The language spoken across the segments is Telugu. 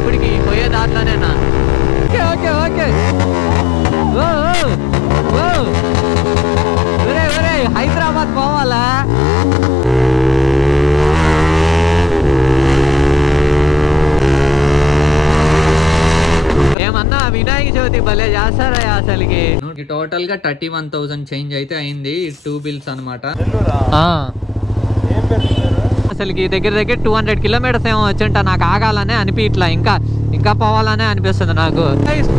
ఇప్పటికి పోయే దాంట్లోనేనా? Okay okay okay. ఒరే ఒరే హైదరాబాద్ పోవాలా? ఏమన్నా వినాయక చవితి భలే చేస్తారా అసలుకి. టోటల్ గా 31,000 చేంజ్ అయితే అయింది 2 బిల్స్ అనమాట. అసలుకి దగ్గర దగ్గర 200 కిలోమీటర్స్ ఏమో వచ్చుంట. నాకు ఆగాలనే అనిపించట్లా, ఇంకా పోవాలనే అనిపిస్తుంది నాకు.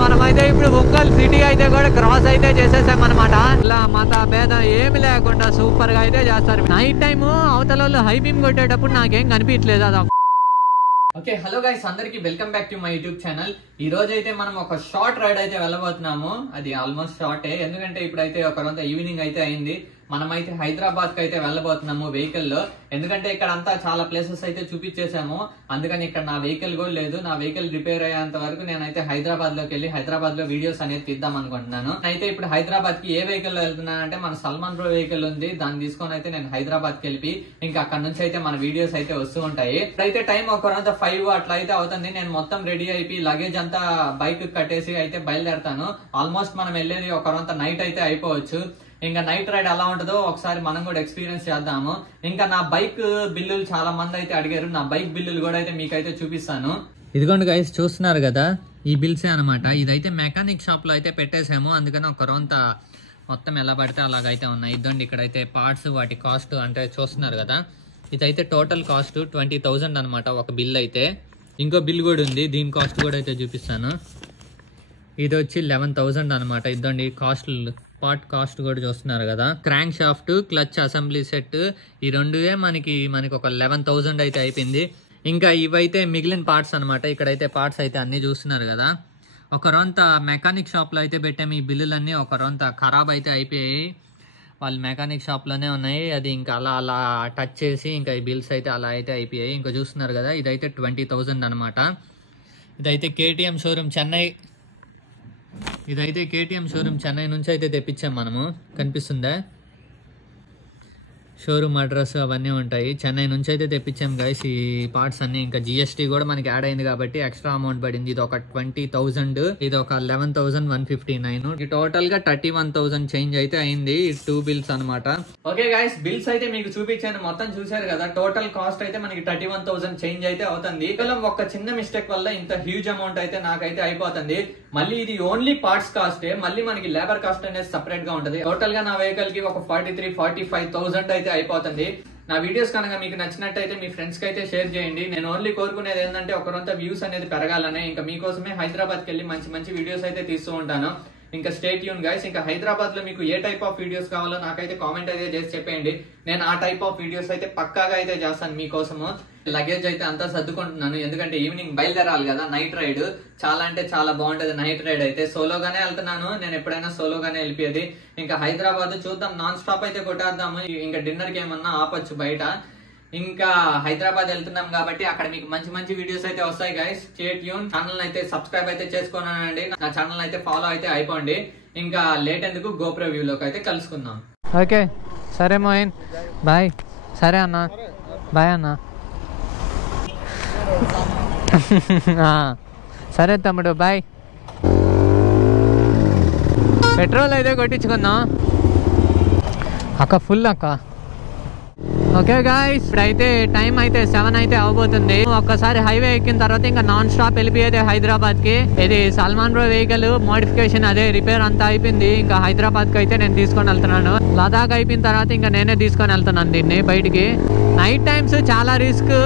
మనమైతే ఇప్పుడు ఒంగోలు సిటీ అయితే కూడా క్రాస్ అయితే చేసేసాం అనమాట. ఇలా మత భేదం ఏమి లేకుండా సూపర్ గా అయితే చేస్తారు. నైట్ టైమ్ అవతల హై బీమ్ కొట్టేటప్పుడు నాకేం కనిపించలేదు. అది ఓకే, హలో గైస్, అందరికి welcome back to my YouTube channel. ఈ రోజు అయితే మనం ఒక షార్ట్ రైడ్ అయితే వెళ్ళబోతున్నాము. అది ఆల్మోస్ట్ షార్టే, ఎందుకంటే ఇప్పుడైతే ఒక రోజు ఈవినింగ్ అయితే అయింది. మనమైతే హైదరాబాద్ కి అయితే వెళ్ళబోతున్నాము వెహికల్ లో. ఎందుకంటే ఇక్కడ అంతా చాలా ప్లేసెస్ అయితే చూపించేసాము, అందుకని ఇక్కడ నా వెహికల్ కూడా లేదు. నా వెహికల్ రిపేర్ అయ్యేంత వరకు నేనైతే హైదరాబాద్ లోకి వెళ్ళి హైదరాబాద్ లో వీడియోస్ అనేది తీద్దాం అనుకుంటున్నాను. అయితే ఇప్పుడు హైదరాబాద్ కి ఏ వెహికల్ లో వెళ్తున్నాను అంటే మన సల్మాన్ బ్రో వెహికల్ ఉంది. దాన్ని తీసుకొని అయితే నేను హైదరాబాద్ కి వెళ్ళి ఇంకా అక్కడ నుంచి అయితే మన వీడియోస్ అయితే వస్తూ ఉంటాయి. ఇప్పుడైతే టైం ఒక 5 అట్లా అయితే అవుతుంది. నేను మొత్తం రెడీ అయిపోయి లగేజ్ అంతా బైక్ కట్టేసి అయితే బయలుదేరతాను. ఆల్మోస్ట్ మనం వెళ్ళేది ఒక నైట్ అయితే అయిపోవచ్చు. ఇంకా నైట్ రైడ్ ఎలా ఉంటుందో ఒకసారి మనం కూడా ఎక్స్పీరియన్స్ చేద్దాము. ఇంకా నా బైక్ బిల్లులు చాలా మంది అయితే అడిగారు. నా బైక్ బిల్లులు కూడా అయితే మీకైతే చూపిస్తాను. ఇదిగోండి గైస్, చూస్తున్నారు కదా, ఈ బిల్సే అనమాట. ఇదైతే మెకానిక్ షాప్ లో అయితే పెట్టేసాము, అందుకని ఒక రొంత మొత్తం ఎలా పడితే అలాగైతే ఉన్నాయి. ఇదండి ఇక్కడైతే పార్ట్స్, వాటి కాస్ట్ అంటే చూస్తున్నారు కదా. ఇదైతే టోటల్ కాస్ట్ 20,000 అనమాట ఒక బిల్ అయితే. ఇంకో బిల్ కూడా ఉంది, దీని కాస్ట్ కూడా అయితే చూపిస్తాను. ఇది వచ్చి 11,000 అనమాట. ఇదండి పార్ట్ కాస్ట్ కూడా చూస్తున్నారు కదా. Crank shaft, clutch assembly set, ఈ రెండువే మనకి ఒక 11,000 అయితే అయిపోయింది. ఇంకా ఇవైతే మిగిలిన పార్ట్స్ అనమాట. ఇక్కడైతే పార్ట్స్ అయితే అన్ని చూస్తున్నారు కదా. ఒక రొంత మెకానిక్ షాప్ లో అయితే పెట్టాము. ఈ బిల్లులన్నీ ఒక రొంత ఖరాబ్ అయితే అయిపోయాయి. వాళ్ళు మెకానిక్ షాప్ లోనే ఉన్నాయి. అది ఇంకా అలా టచ్ చేసి ఇంకా ఈ బిల్స్ అయితే అలా అయితే అయిపోయాయి. ఇంకా చూస్తున్నారు కదా, ఇదైతే 20,000 అనమాట. ఇదైతే కేటీఎం షోరూమ్ చెన్నై. ఇదైతే కేటీఎం షోరూమ్ చెన్నై నుంచి అయితే తెప్పించాం మనము. కనిపిస్తుందా షోరూమ్ అడ్రస్ అవన్నీ ఉంటాయి. చెన్నై నుంచి అయితే తెప్పించాం గైస్ ఈ పార్ట్స్ అన్ని. ఇంకా జిఎస్టీ కూడా మనకి యాడ్ అయింది కాబట్టి ఎక్స్ట్రా అమౌంట్ పడింది. ఇది ఒక 20,000, ఇది ఒక 11,159. టోటల్ గా 31,000 చేంజ్ అయితే అయింది 2 బిల్స్ అనమాట. ఓకే గైస్, బిల్స్ అయితే మీకు చూపించాను, మొత్తం చూసారు కదా. టోటల్ కాస్ట్ అయితే మనకి 31,000 చేంజ్ అయితే అవుతుంది. కేవలం ఒక చిన్న మిస్టేక్ వల్ల ఇంత హ్యూజ్ అమౌంట్ అయితే నాకైతే అయిపోతుంది. మళ్ళీ ఇది ఓన్లీ పార్ట్స్ కాస్టే, మళ్ళీ మనకి లేబర్ కాస్ట్ అనేది సెపరేట్ గా ఉంటుంది. టోటల్ గా నా వెహికల్ కి ఒక 43,000-45,000 అయితే అయిపోతుంది. నా వీడియోస్ కనుక మీకు నచ్చినట్టయితే మీ ఫ్రెండ్స్ కి అయితే షేర్ చేయండి. నేను ఓన్లీ కోరుకునేది ఏంటంటే ఒకరంతా వ్యూస్ అనేది పెరగాలనే. ఇంకా మీకోసమే హైదరాబాద్ కి వెళ్ళి మంచి మంచి వీడియోస్ అయితే తీస్తూ ఉంటాను. ఇంకా స్టే ట్యూన్ గైస్. ఇంకా హైదరాబాద్ లో మీకు ఏ టైప్ ఆఫ్ వీడియోస్ కావాలో నాకైతే కామెంట్ అయితే చేసి చెప్పేయండి. నేను ఆ టైప్ ఆఫ్ వీడియోస్ అయితే పక్కాగా అయితే చేస్తాను మీకోసము. లగేజ్ అయితే అంతా సర్దుకుంటున్నాను, ఎందుకంటే ఈవినింగ్ బయలుదేరాలి కదా. నైట్ రైడ్ చాలా అంటే చాలా బాగుంటది. నైట్ రైడ్ అయితే సోలోగానే వెళ్తున్నాను. నేను ఎప్పుడైనా సోలోగానే వెళ్ళిపోయేది. ఇంకా హైదరాబాద్ చూద్దాం, నాన్ స్టాప్ అయితే కొట్టేద్దాము. ఇంకా డిన్నర్ కి ఏమన్నా ఆపొచ్చు బయట. ఇంకా హైదరాబాద్ వెళ్తున్నాం కాబట్టి అక్కడ మీకు మంచి మంచి వీడియోస్ అయితే వస్తాయి గైస్. Stay tune. ఛానల్ అయితే సబ్స్క్రైబ్ అయితే చేసుకోనండి, నా ఛానల్ అయితే ఫాలో అయితే అయిపోండి. ఇంకా లేట్ ఎందుకు, గోప్రో వ్యూలోకి అయితే కలుసుకుందాం. ఓకే సరే మోయిన్, బాయ్. సరే అన్న, బాయ్ అన్న. సరే తమ్ముడు, బాయ్. పెట్రోల్ అయితే కొట్టించుకుందాం అక్క, ఫుల్ అక్క. ఓకే గాయ్స్, ఇప్పుడైతే టైం అయితే 7 అయితే అవబోతుంది. ఒక్కసారి హైవే ఎక్కిన తర్వాత ఇంకా నాన్ స్టాప్ వెళ్ళిపోయేది హైదరాబాద్ కి. ఇది సల్మాన్ బ్రో వెహికల్ మోడిఫికేషన్, అదే రిపేర్ అంతా అయిపోయింది. ఇంకా హైదరాబాద్ కి అయితే నేను తీసుకొని వెళ్తున్నాను. లదాఖ్ అయిపోయిన తర్వాత ఇంకా నేనే తీసుకొని వెళ్తున్నాను దీన్ని బయటికి. నైట్ టైమ్స్ చాలా రిస్క్,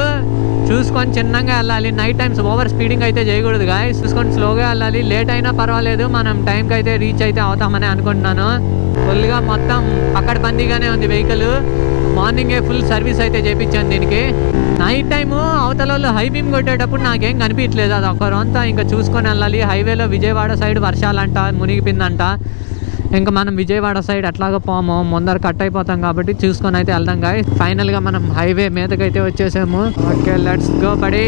చూసుకొని చిన్నగా వెళ్ళాలి. నైట్ టైమ్స్ ఓవర్ స్పీడింగ్ అయితే చేయకూడదు గాయ్స్, చూసుకొని స్లోగా వెళ్ళాలి. లేట్ అయినా పర్వాలేదు, మనం టైంకి అయితే రీచ్ అయితే అవుతామని అనుకుంటున్నాను. ఫుల్గా మొత్తం పక్కడబందీగానే ఉంది వెహికల్. మార్నింగే ఫుల్ సర్వీస్ అయితే చేయించాను దీనికి. నైట్ టైము అవతల హై బీమ్ కొట్టేటప్పుడు నాకేం కనిపించలేదు. అది ఒకరంతా ఇంకా చూసుకొని వెళ్ళాలి. హైవేలో విజయవాడ సైడ్ వర్షాలంట, మునిగిపోయిందంట. ఇంకా మనం విజయవాడ సైడ్ ఎట్లాగో పోము, ముందర కట్ అయిపోతాం కాబట్టి చూసుకొని అయితే వెళ్దాం గాయ్స్. ఫైనల్ గా మనం హైవే మీదకైతే వచ్చేసాము. Okay, let's go buddy.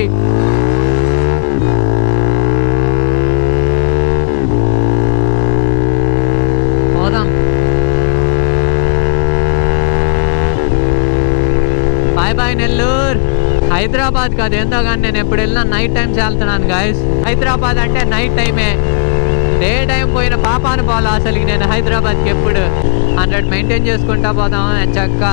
పోదాం. Bye bye Nellore. హైదరాబాద్ కాదు ఏందో కానీ నేను ఎప్పుడు వెళ్ళినా నైట్ టైమ్స్ వెళ్తున్నాను గాయస్. హైదరాబాద్ అంటే నైట్ టైమే, డే టైం పోయిన పాపాను పోలా అసలుకి నేను హైదరాబాద్కి. ఎప్పుడు 100 మెయింటైన్ చేసుకుంటా పోదాం చక్క.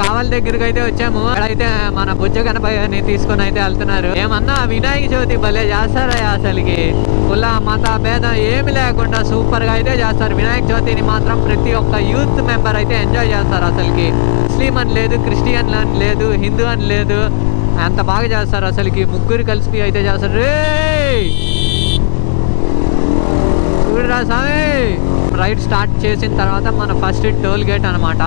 కావలి దగ్గరికి అయితే వచ్చాము. అయితే మన బుజ్జ గణపయ్యని తీసుకొని అయితే వెళ్తున్నారు. ఏమన్నా వినాయక చవితి భలే చేస్తారా అసలుకి. కుల మత భేదం ఏమి లేకుండా సూపర్ గా అయితే చేస్తారు. వినాయక చవితిని మాత్రం ప్రతి ఒక్క యూత్ మెంబర్ అయితే ఎంజాయ్ చేస్తారు అసలుకి. ముస్లిం అని లేదు, క్రిస్టియన్ అని లేదు, హిందూ అని లేదు, అంత బాగా చేస్తారు అసలుకి. ముగ్గురు కలిసి అయితే చేస్తారు. రే చూడరా స్వామి. రైడ్ స్టార్ట్ చేసిన తర్వాత మన ఫస్ట్ టోల్ గేట్ అనమాట.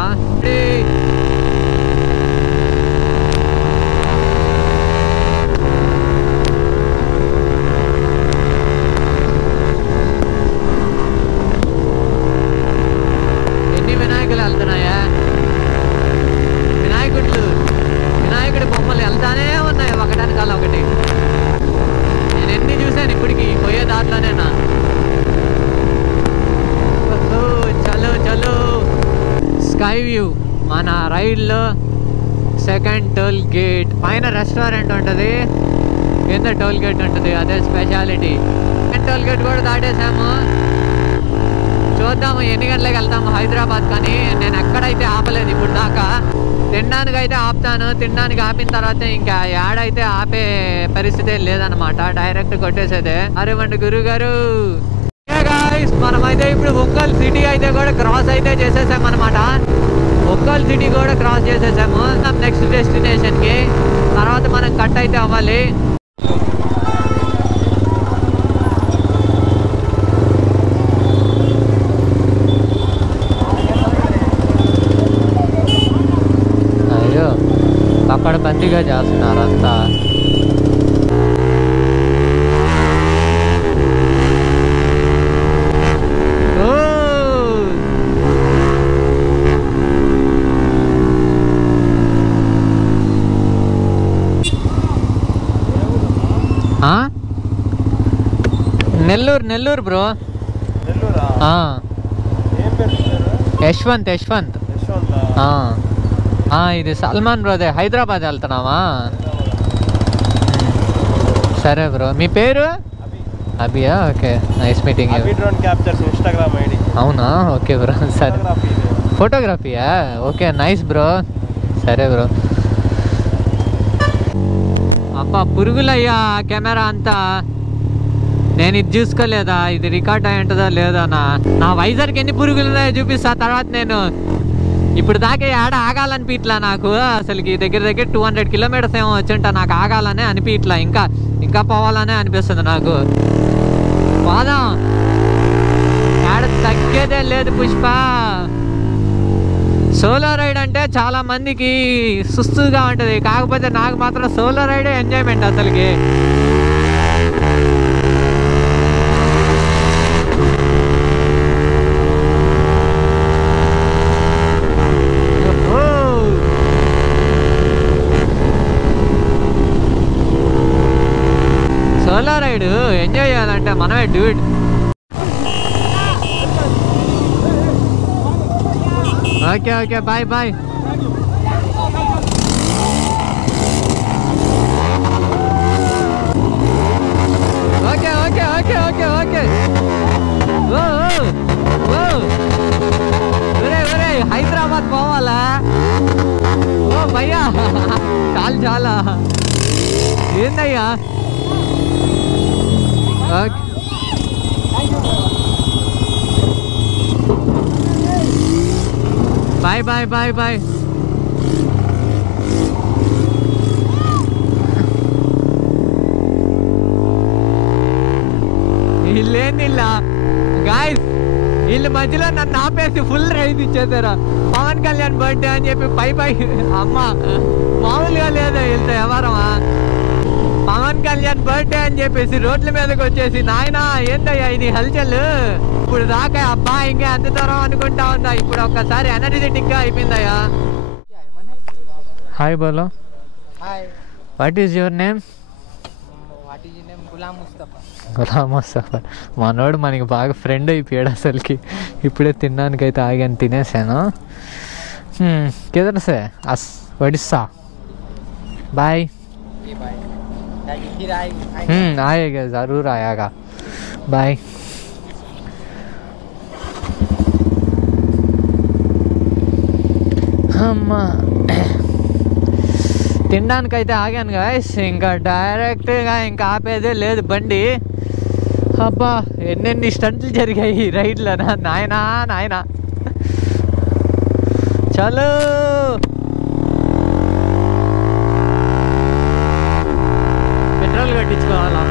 ఎన్ని వినాయకులు వెళ్తున్నాయా, వినాయకుడి బొమ్మలు వెళ్తానే ఉన్నాయి ఒకదానికల్లా ఒకటి. నేను ఎన్ని చూశాను ఇప్పటికి పోయే దాంట్లోనేనా. చలో చలో. స్కై వ్యూ మన రైడ్లో సెకండ్ టోల్ గేట్. పైన రెస్టారెంట్ ఉంటుంది, కింద టోల్ గేట్ ఉంటుంది, అదే స్పెషాలిటీ. సెకండ్ టోల్ గేట్ కూడా దాటేసాము. చూద్దాము ఎన్ని గంటలకు వెళ్తాము హైదరాబాద్. కానీ నేను ఎక్కడైతే ఆపలేదు ఇప్పుడు దాకా. తినడానికి అయితే ఆపుతాను, తినడానికి ఆపిన తర్వాత ఇంకా ఏడైతే ఆపే పరిస్థితి లేదనమాట, డైరెక్ట్ కొట్టేసేదే. అరేమండి గురువు గారు. మనమైతే ఇప్పుడు ఒక్కల్ సిటీ అయితే కూడా క్రాస్ అయితే చేసేసాం అనమాట. ఒక్కల్ సిటీ కూడా క్రాస్ చేసేసాము నెక్స్ట్ డెస్టినేషన్ కి. తర్వాత మనం కట్ అయితే అవ్వాలి. అయ్యో అక్కడ బందీగా చేస్తున్నారు అంతా. నెల్లూరు బ్రో. యశ్వంత్. ఇది సల్మాన్ బ్రోదే. హైదరాబాద్ వెళ్తున్నావా? సరే బ్రో. మీ పేరు? అభియా? Okay, nice meeting. అవునా? Okay bro. సరే. ఫోటోగ్రఫీయా? Okay, nice bro. సరే బ్రో. అబ్బా పురుగులయ్యా కెమెరా అంతా. నేను ఇది చూసుకోలేదా, ఇది రికార్డ్ అయి ఉంటుందా లేదా. నా వైజర్కి ఎన్ని పురుగులు ఉన్నాయో చూపిస్తా తర్వాత. నేను ఇప్పుడు దాకా ఆడ ఆగాలనిపించట్లా నాకు అసలుకి. దగ్గర 200 కిలోమీటర్స్ ఏమో వచ్చుంటా. నాకు ఆగాలనే అనిపించట్లా, ఇంకా పోవాలనే అనిపిస్తుంది నాకు. పోదాం, ఆడ తగ్గేదే లేదు పుష్ప. సోలో రైడ్ అంటే చాలా మందికి సుస్తుగా ఉంటుంది, కాకపోతే నాకు మాత్రం సోలో రైడే ఎంజాయ్మెంట్ అసలుకి. సోలో రైడ్ ఎంజాయ్ చేయాలంటే మనమే డ్యూడ్. Okay bye. ఓకే. ఒరే హైదరాబాద్ పోవాలా? ఓ భయ్యా చాలా ఏందయ్యా. బాయ్. వీళ్ళేందిల్లా గాయస్, వీళ్ళు మధ్యలో నన్ను ఆపేసి ఫుల్ రైడ్ ఇచ్చేసారా. పవన్ కళ్యాణ్ బర్త్డే అని చెప్పి పై అమ్మ మామూలుగా లేదా వెళ్తే ఎవరమా. పవన్ కళ్యాణ్ బర్త్డే అని చెప్పేసి రోడ్ల మీదకి వచ్చేసి నాయనా ఏందయ్యా ఇది హల్చల్. ఇప్పుడు దాకా అబ్బా ఇంకా ఎంత దూరం అనుకుంటా ఉందా, ఇప్పుడు ఒక్కసారి ఎనర్జెటిక్ గా అయిపోయిందయ్యా. హాయ్ బోలో. What is your name? Ghulam Mustafa. మనోడు మనకి బాగా ఫ్రెండ్ అయిపోయాడు అసలుకి. ఇప్పుడే తినడానికైతే ఆగాను, తినేసాను. కిదర్ సే ఒడిస్సా. బాయ్. आएगा ज़रूर आएगा बाय అమ్మా తినడానికైతే ఆగాను గాయ్స్ ఇంకా డైరెక్ట్గా ఇంకా ఆపేదే లేదు బండి అబ్బా ఎన్నెన్ని స్టంట్లు జరిగాయి రైడ్లో నాయనా నాయనా చలో పెట్రోల్ కట్టించుకోవాలా